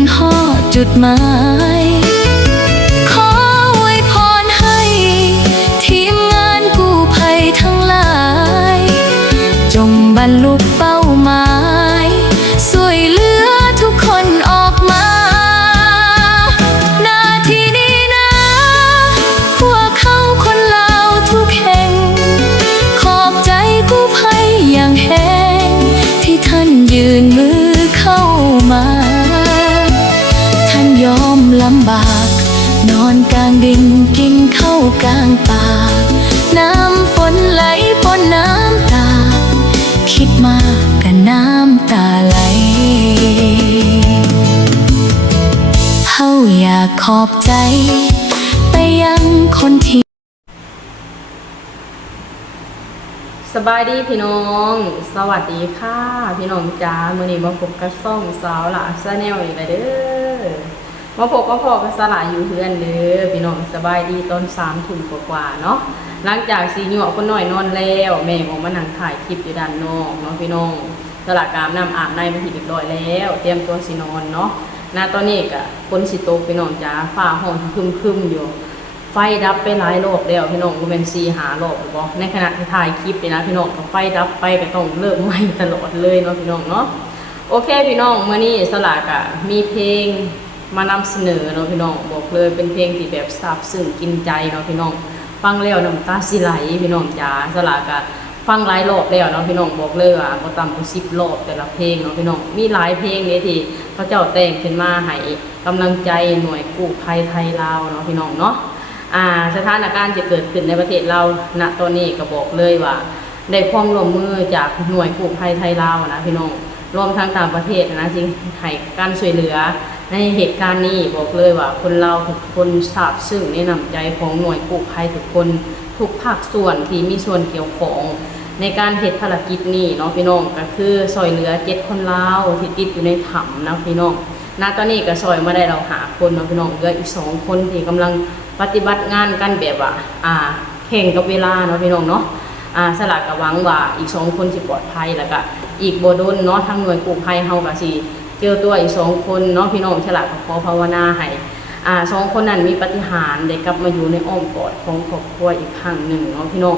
นฮอดจุดหมายขออวยพรให้ทีมงานกู้ภัยทั้งหลายจงบรรลุเป้าหมายช่วยเหลือทุกคนออกมาหน้าที่นี้นะพวกเขาคนลาวทุกแห่งขอบใจกู้ภัยอย่างแห้งที่ท่านยืนมือเข้ามาท่านยอมลำบากนอนกลางดินกินข้าวกลางป่าน้ำฝนไหลปนน้ำตาคิดมากกับน้ำตาไหลเฮาอยากขอบใจไปยังคนที่สบายดีพี่น้องสวัสดีค่ะพี่น้องจ้ามื้อนี้มาพบกับซ่องสาวหลาชาแนลอีกแล้วเด้อมาพบกับพ่อกับสลาอยู่เฮือนเด้อพี่น้องสบายดีตอน3 ทุ่มกว่าเนาะหลังจากสีหยวกคนน้อยนอนแล้วแม่ออกมานั่งถ่ายคลิปอยู่ด้านนอกเนาะพี่น้องสลากามน้ำอาบในมาทีเรียบร้อยแล้วเตรียมตัวสินอนเนาะตอนนี้ก็ฝนสิตกพี่น้องจ้าฟ้าห้องครึมๆอยู่ไฟดับไปหลายรอบแล้วพี่น้องก็เป็น4-5 รอบหรือเปล่าในขณะที่ถ่ายคลิปนี่นะพี่น้องก็ไฟดับไปก็ต้องเริ่มใหม่ตลอดเลยเนาะพี่น้องเนาะโอเคพี่น้องเมื่อนี้สลากมีเพลงมานำเสนอเนาะพี่น้องบอกเลยเป็นเพลงที่แบบซาบซึ้งกินใจเนาะพี่น้องฟังแล้วน้ำตาสิไหลพี่น้องจ๋าสลากฟังหลายรอบแล้วเนาะพี่น้องบอกเลยว่าบ่ต่ำกว่า10 รอบแต่ละเพลงเนาะพี่น้องมีหลายเพลงเลยที่พระเจ้าแต่งขึ้นมาให้กำลังใจหน่วยกู้ภัยไทยลาวเนาะพี่น้องเนาะสถานการณ์จะเกิดขึ้นในประเทศเราณตอนนี้ก็บอกเลยว่าได้ความร่วมมือจากหน่วยกู้ภัยไทยลาวนะพี่น้องรวมทั้งต่างประเทศนะจริงให้การช่วยเหลือในเหตุการณ์นี้บอกเลยว่าคนเราทุกคนซาบซึ้งในน้ำใจของหน่วยกู้ภัยทุกคนทุกภาคส่วนที่มีส่วนเกี่ยวข้องในการเหตุภารกิจนี้เนาะพี่น้องก็คือช่วยเหลือ7 คนลาวที่ติดอยู่ในถ้ำนะพี่น้องณตอนนี้ก็ช่วยมาได้เราหาคนเนาะพี่น้องเหลืออีก2 คนที่กำลังปฏิบัติงานกันแบบว่าแข่งกับเวลาเนาะพี่น้องเนาะสลากก็หวังว่าอีก2 คนสิปลอดภัยแล้วก็อีกบ่โดนเนาะทางหน่วยกู้ภัยเฮาก็สิเจอตัวอีก2 คนเนาะพี่น้องฉลาดขอภาวนาให้2 คนนั้นมีปาฏิหาริย์ได้กลับมาอยู่ในอ้อมกอดของครอบครัวอีกครั้งหนึ่งเนาะพี่น้อง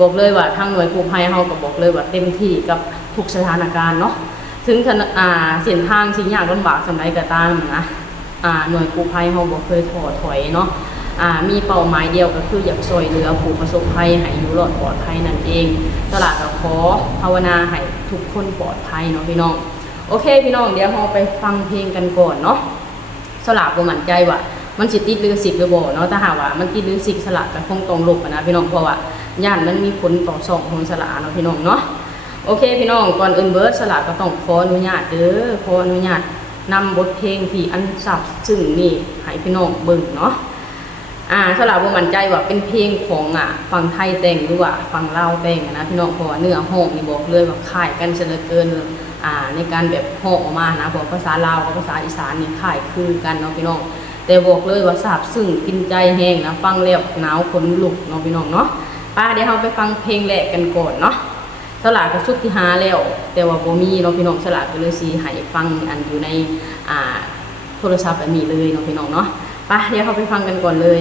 บอกเลยว่าทางหน่วยกู้ภัยเฮาก็บอกเลยว่าเต็มที่กับทุกสถานการณ์เนาะถึงเส้นทางสิยากลำบากสำใดก็ตามนะหน่วยกู้ภัยเฮาบ่เคยท้อถอยเนาะมีเป้าหมายเดียวก็คืออยากช่วยเหลือผู้ประสบภัยให้อยู่รอดปลอดภัยนั่นเองตลาดก็ขอภาวนาให้ทุกคนปลอดภัยเนาะพี่น้องโอเคพี่น้องเดี๋ยวเราไปฟังเพลงกันก่อนเนาะสลากบ่มั่นใจว่ามันสิติดลิขสิทธิ์หรือบ่เนาะถ้าหากว่ามันติดลิขสิทธิ์สลากก็คงต้องลบนะพี่น้องเพราะว่าย่านมันมีผลต่อช่องของสลากเนาะพี่น้องเนาะโอเคพี่น้องก่อนอื่นเบิร์ดสลากก็ต้องขออนุญาตเด้อขออนุญาตนำบทเพลงที่อันซาบซึ้งนี่ให้พี่น้องเบิ่งเนาะสลากบ่มั่นใจว่าเป็นเพลงของฝั่งไทยแต่งหรือว่าฝั่งลาวแต่งนะพี่น้องเพราะว่าเนื้อห้องนี่บอกเลยว่าคล้ายกันซะเหลือเกินในการแบบห้องออกมานะบอกภาษาลาวกับภาษาอีสานนี่คล้ายคือกันเนาะพี่น้องแต่บอกเลยว่าซาบซึ้งกินใจแห้งนะฟังแล้วหนาวขนลุกเนาะพี่น้องเนาะเดี๋ยวเราไปฟังเพลงแรกกันก่อนเนาะสลากก็ชุดที่5แล้วแต่ว่าบ่มีเนาะพี่น้องสลากก็เลยสิให้ฟังอันอยู่ในโทรศัพท์แบบนี้เลยเนาะพี่น้องเนาะเดี๋ยวเราไปฟังกันก่อนเลย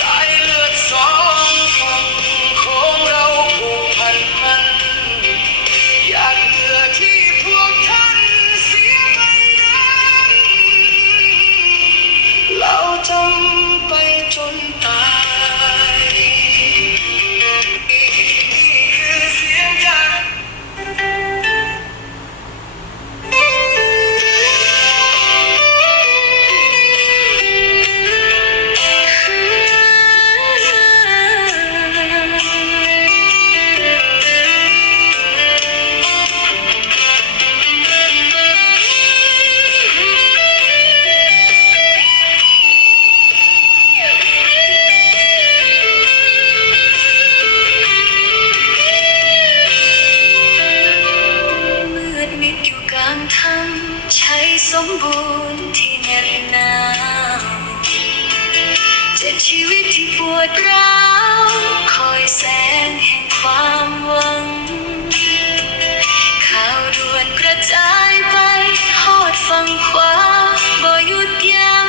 สายเลือด สมบูรณ์ที่เหน็บหนาวจากชีวิตที่ปวดร้าวคอยแสงแห่งความหวังข่าวด่วนกระจายไปฮอดฝั่งขวาบ่หยุดยั้ง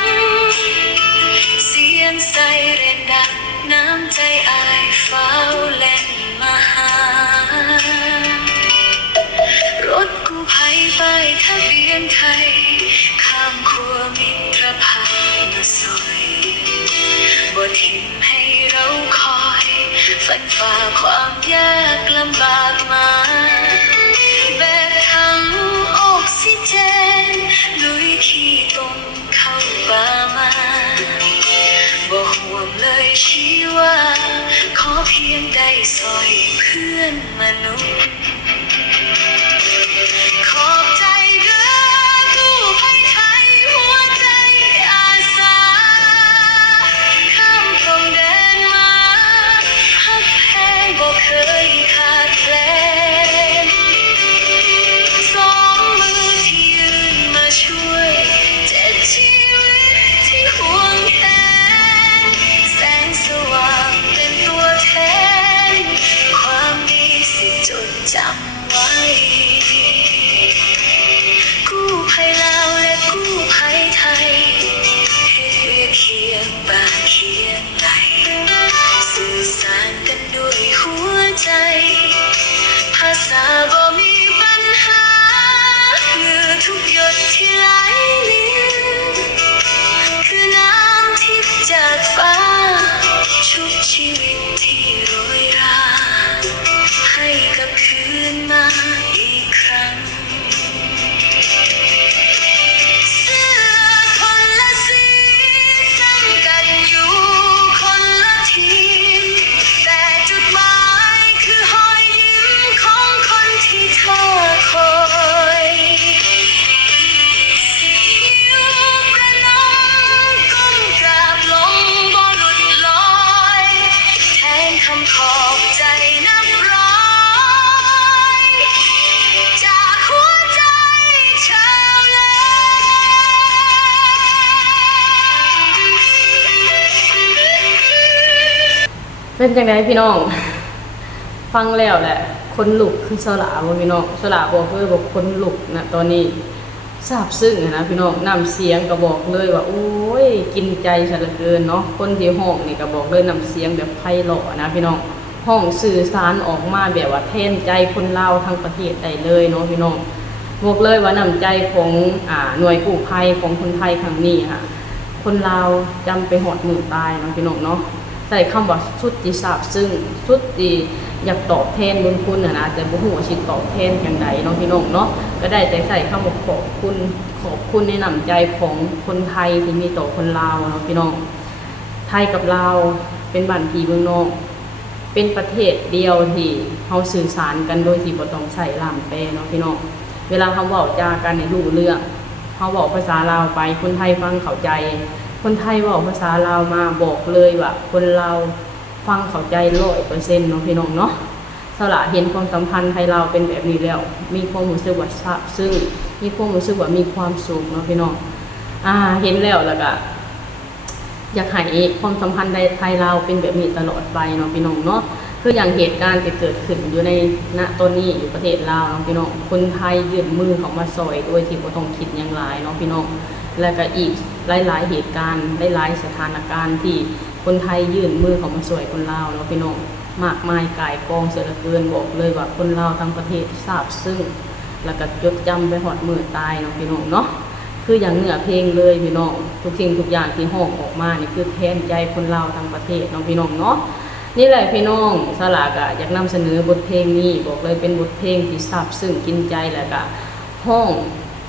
เสียงไซเรนดังน้ำใจอายฟ้าวเล่นมาหารถกู้ภัยไปทะเบียนไทยข้ามขัวมิตรภาพมาซอยบ่ทิ้งให้เราคอยฟันฝ่าความยากลำบากมาแบกถังออกซิเจนลุยขี้ตมเข้าป่ามาบ่ห่วงเลยชีว่าขอเพียงได้ซอยเพื่อนมนุษย์ขอบใจเด้อกู้ภัยไทยหัวใจอาสาข้ามพรมแดนมาฮักแพงบ่เคยขาดแคลนสองมือที่ยืนมาช่วยเจ็ดชีวิตที่ห่วงแหนแสงสว่างเป็นตัวแทนความดีสิจดจำไว้กู้ภัยลาวและกู้ภัยไทยเฮ็ดเวียกเคียงบ่าเคียงไหลสื่อสารกันด้วยหัวใจภาษาบ่มีปัญหาเหงื่อทุกหยดที่ไหลลินคือน้ำทิพย์จากฟ้าชุบชีวิตที่โรยราให้กลับคืนมาอีกครั้งเสื้อคนละสีสังกัดอยู่คนละทีมแต่จุดหมายคือรอยยิ้มของคนที่เธอคอยสินิ้วประนมก้มกราบลงบ่หลุดลอยแทนคำขอบใจนับร้อยจากหัวใจชาวเลเป็นจังไดพี่น้อง ฟังแล้วแหละคนลุกคือสลาบ่พี่น้องสลาบอกเลยบอกคนลุกนะตอนนี้ซาบซึ้งนะพี่น้องน้ำเสียงก็บอกเลยว่าโอ้ยกินใจซะเหลือเกินเนาะคนที่ห้องนี่ก็บอกเลยน้ำเสียงแบบไพเราะนะพี่น้องห้องสื่อสารออกมาแบบว่าแทนใจคนลาวทั้งประเทศได้เลยเนาะพี่น้องบอกเลยว่าน้ำใจของหน่วยกู้ภัยของคนไทยครั้งนี้ค่ะคนลาวจำไปหอดมือตายเนาะพี่น้องเนาะใส่คำว่าสุดที่ซาบซึ้งสุดที่อยากตอบแทนบุญคุณนะแต่บ่ฮู้ว่าสิตอบแทนจังไดเนาะพี่น้องเนาะก็ได้แต่ใส่คำว่าขอบคุณในน้ำใจของคนไทยที่มีต่อคนลาวเนาะพี่น้องไทยกับลาวเป็นบ้านพี่เมืองนอกเป็นประเทศเดียวที่เฮาสื่อสารกันโดยที่บ่ต้องใส่ล่ามแปลเนาะพี่น้องเวลาเฮาเว้าจากันในรู้เรื่องเฮาเว้าภาษาลาวไปคนไทยฟังเข้าใจคนไทยเว้าภาษาลาวมาบอกเลยว่าคนลาวฟังเข้าใจ 100% เนาะพี่น้องเนาะสละเห็นความสัมพันธ์ไทยลาวเป็นแบบนี้แล้วมีความรู้สึกว่าซาบซึ้งมีความรู้สึกว่ามีความสุขเนาะพี่น้องเห็นแล้วก็อยากให้ความสัมพันธ์ไทยลาวเป็นแบบนี้ตลอดไปเนาะพี่น้องเนาะคืออย่างเหตุการณ์ที่เกิดขึ้นอยู่ในณตอนนี้อยู่ประเทศลาวเนาะพี่น้องคนไทยยื่นมือเข้ามาซอยโดยที่บ่ต้องคิดหยังหลายเนาะพี่น้องแล้วก็อีกหลายๆเหตุการณ์หลายๆสถานการณ์ที่คนไทยยื่นมือเข้ามาช่วยคนลาวเนาะพี่น้องมากมายกายกองเสียเหลือเกินบอกเลยว่าคนลาวทั้งประเทศซาบซึ้งแล้วก็จดจำไปหอดมือตายเนาะพี่น้องเนาะคืออย่างเนื้อเพลงเลยพี่น้องทุกสิ่งทุกอย่างที่ห้องออกมานี่คือแทนใจคนลาวทั้งประเทศเนาะพี่น้องเนาะนี่แหละพี่น้องสลากอยากนำเสนอบทเพลงนี้บอกเลยเป็นบทเพลงที่ซาบซึ้งกินใจแล้วก็ห้อง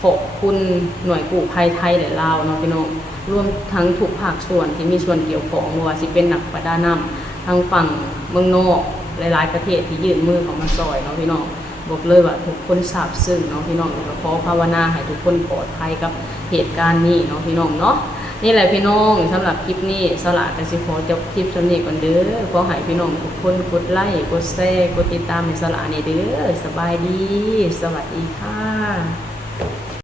ขอบคุณหน่วยกู้ภัยไทยและลาวเนาะพี่น้องรวมทั้งทุกภาคส่วนที่มีส่วนเกี่ยวข้องว่าสิเป็นนักประดาน้ำทางฝั่งเมืองนอกหลายๆประเทศที่ยื่นมือเข้ามาซอยเนาะพี่น้องบอกเลยว่าทุกคนซาบซึ้งเนาะพี่น้องก็ขอภาวนาให้ทุกคนปลอดภัยกับเหตุการณ์นี้เนาะพี่น้องเนาะนี่แหละพี่น้องสำหรับคลิปนี้สละก็สิขอจบคลิปเท่านี้ก่อนเด้อขอให้พี่น้องทุกคนกดไลค์กดแชร์กดติดตามให้สละนี่เด้อสบายดีสวัสดีค่ะ